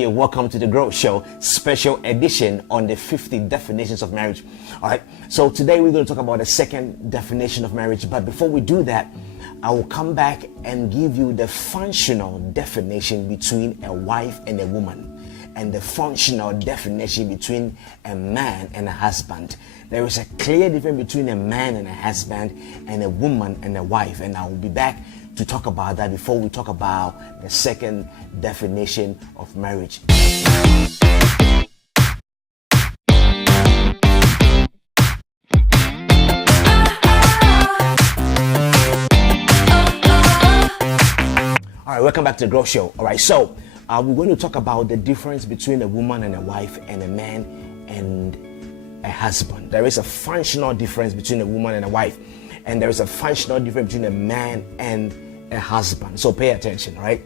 here. Welcome to the Growth Show, special edition on the 50 definitions of marriage. All right, so today we're going to talk about the second definition of marriage. But before we do that, I will come back and give you the functional definition between a wife and a woman, and the functional definition between a man and a husband. There is a clear difference between a man and a husband, and a woman and a wife, and I will be back to talk about that before we talk about the second definition of marriage. All right, welcome back to the Growth Show. All right, so we're going to talk about the difference between a woman and a wife, and a man and a husband. There is a functional difference between a woman and a wife, and there is a functional difference between a man and a husband. So pay attention, right?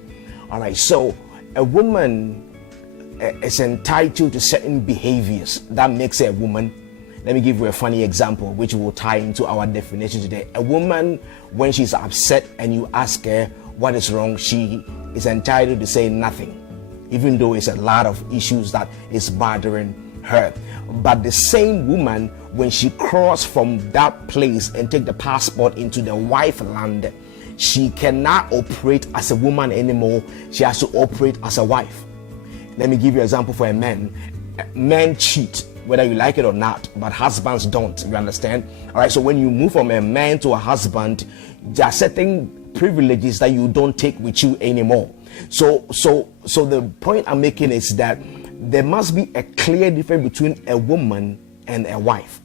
All right, so a woman is entitled to certain behaviors that makes her a woman. Let me give you a funny example which will tie into our definition today. A woman, when she's upset and you ask her what is wrong, she is entitled to say nothing, even though it's a lot of issues that is bothering her. But the same woman, when she cross from that place and take the passport into the wife land, she cannot operate as a woman anymore. She has to operate as a wife. Let me give you an example for a man. Men cheat, whether you like it or not, but husbands don't. You understand? All right, so when you move from a man to a husband, there are certain privileges that you don't take with you anymore. So the point I'm making is that there must be a clear difference between a woman and a wife.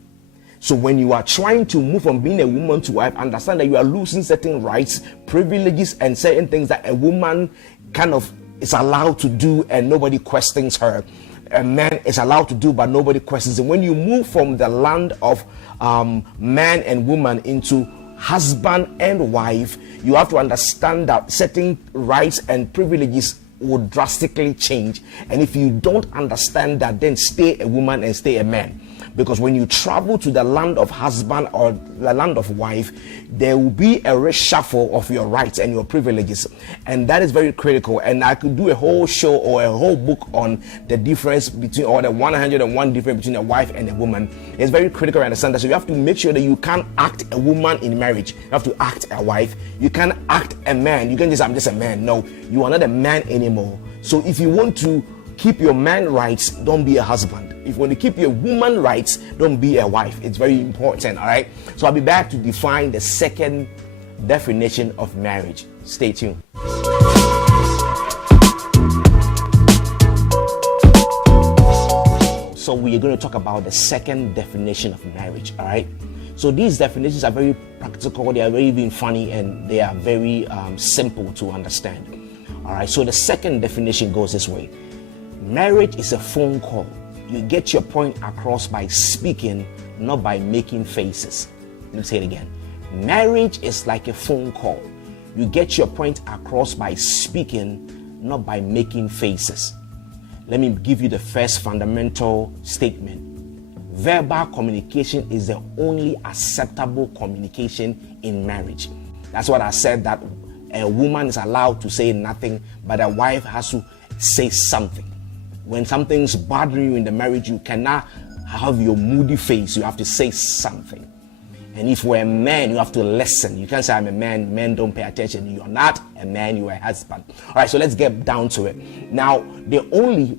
So when you are trying to move from being a woman to wife, understand that you are losing certain rights, privileges, and certain things that a woman kind of is allowed to do and nobody questions her. A man is allowed to do but nobody questions him. When you move from the land of man and woman into husband and wife, you have to understand that certain rights and privileges would drastically change. And if you don't understand that, then stay a woman and stay a man. Because when you travel to the land of husband or the land of wife, there will be a reshuffle of your rights and your privileges, and that is very critical. And I could do a whole show or a whole book on the difference between, or the 101 difference between a wife and a woman. It's very critical to understand that. So you have to make sure that you can't act a woman in marriage. You have to act a wife. You can't act a man. You can just, I'm just a man. No, you are not a man anymore. So if you want to keep your man rights, don't be a husband. If you want to keep your woman rights, don't be a wife. It's very important, all right? So I'll be back to define the second definition of marriage. Stay tuned. So we are going to talk about the second definition of marriage, all right? So these definitions are very practical, they are very even funny, and they are very simple to understand. All right, so the second definition goes this way. Marriage is a phone call. You get your point across by speaking, not by making faces. Let me say it again. Marriage is like a phone call. You get your point across by speaking, not by making faces. Let me give you the first fundamental statement. Verbal communication is the only acceptable communication in marriage. That's what I said, that a woman is allowed to say nothing, but a wife has to say something. When something's bothering you in the marriage, you cannot have your moody face. You have to say something. And if you're a man, you have to listen. You can't say, I'm a man. Men don't pay attention. You're not a man. You're a husband. All right, so let's get down to it. Now,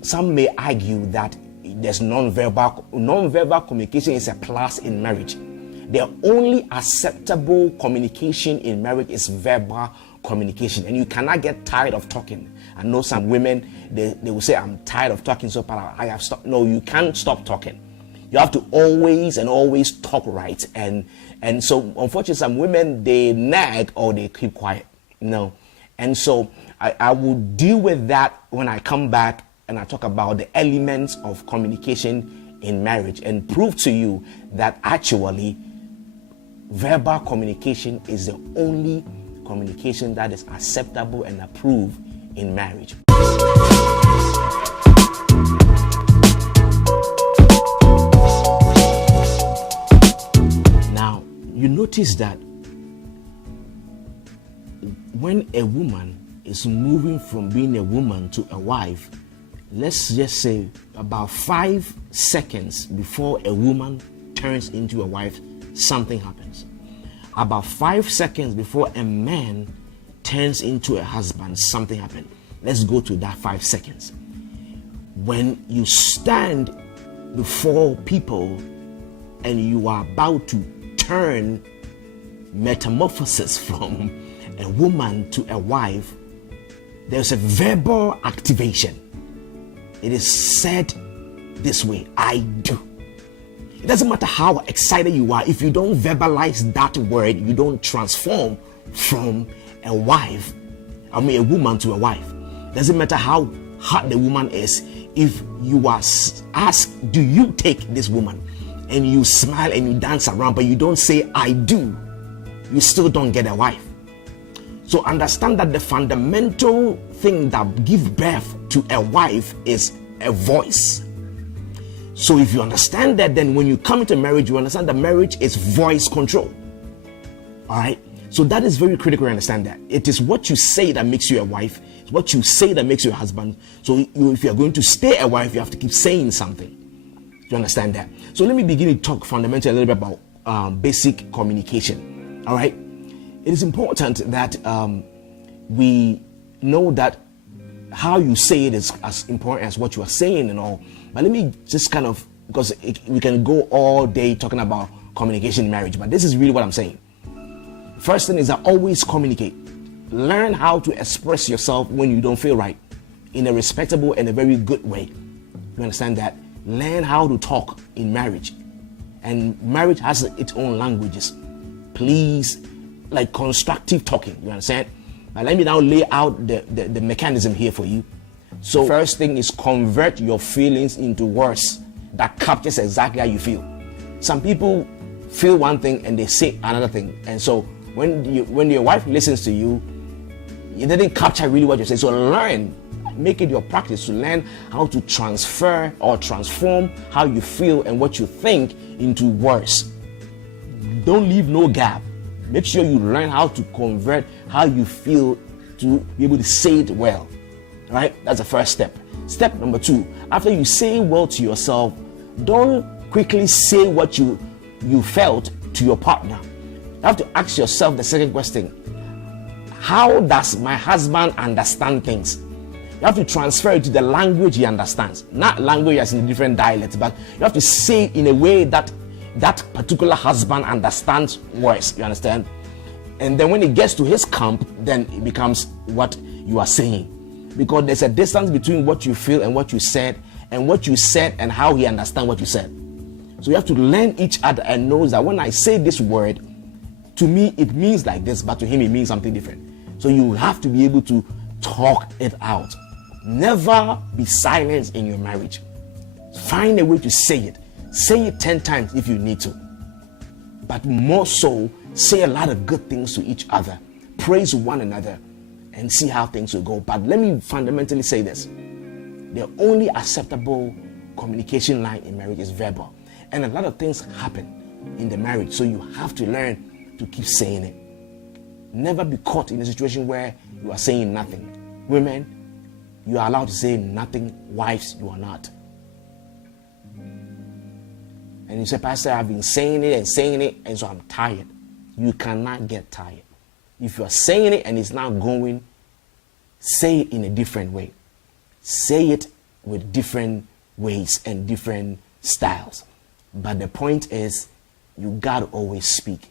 some may argue that there's non-verbal communication is a plus in marriage. The only acceptable communication in marriage is verbal communication, and you cannot get tired of talking. I know some women, they will say, I'm tired of talking, so I have stopped. No, you can't stop talking. You have to always talk right. And so unfortunately, some women, they nag or they keep quiet. No. And so I will deal with that when I come back and I talk about the elements of communication in marriage and prove to you that actually verbal communication is the only communication that is acceptable and approved in marriage. Now, you notice that when a woman is moving from being a woman to a wife, let's just say about 5 seconds before a woman turns into a wife, something happens. About 5 seconds before a man turns into a husband, something happens. Let's go to that 5 seconds. When you stand before people and you are about to turn, metamorphosis from a woman to a wife, there's a verbal activation. It is said this way: I do. It doesn't matter how excited you are, if you don't verbalize that word, you don't transform from a woman to a wife. Doesn't matter how hot the woman is, if you are asked, do you take this woman? And you smile and you dance around, but you don't say, I do, you still don't get a wife. So understand that the fundamental thing that gives birth to a wife is a voice. So if you understand that, then when you come into marriage, you understand that marriage is voice control. All right. So that is very critical to understand that. It is what you say that makes you a wife. It's what you say that makes you a husband. So if you're going to stay a wife, you have to keep saying something. You understand that? So let me begin to talk fundamentally a little bit about basic communication. All right. It is important that we know that how you say it is as important as what you are saying and all. But let me just kind of, because we can go all day talking about communication in marriage, but this is really what I'm saying. First thing is that always communicate. Learn how to express yourself when you don't feel right in a respectable and a very good way. You understand that? Learn how to talk in marriage. And marriage has its own languages. Please, like constructive talking. You understand? Now let me now lay out the mechanism here for you. So first thing is convert your feelings into words that captures exactly how you feel. Some people feel one thing and they say another thing. And so when your wife listens to you, it didn't capture really what you say. So learn, make it your practice to learn how to transfer or transform how you feel and what you think into words. Don't leave no gap. Make sure you learn how to convert how you feel to be able to say it well. Right? That's the first step. Step number 2, after you say well to yourself, don't quickly say what you felt to your partner. You have to ask yourself the second question: how does my husband understand things? You have to transfer it to the language he understands, not language as in different dialects, but you have to say it in a way that that particular husband understands words. You understand? And then when it gets to his camp, then it becomes what you are saying. Because there's a distance between what you feel and what you said, and what you said and how he understands what you said. So you have to learn each other and know that when I say this word, to me it means like this, but to him it means something different. So you have to be able to talk it out. Never be silent in your marriage. Find a way to say it. Say it 10 times if you need to. But more so, say a lot of good things to each other. Praise one another and see how things will go. But let me fundamentally say this. The only acceptable communication line in marriage is verbal. And a lot of things happen in the marriage. So you have to learn to keep saying it. Never be caught in a situation where you are saying nothing. Women, you are allowed to say nothing. Wives, you are not. And you say, Pastor, I've been saying it, and so I'm tired. You cannot get tired. If you are saying it and it's not going, say it in a different way. Say it with different ways and different styles. But the point is, you got to always speak.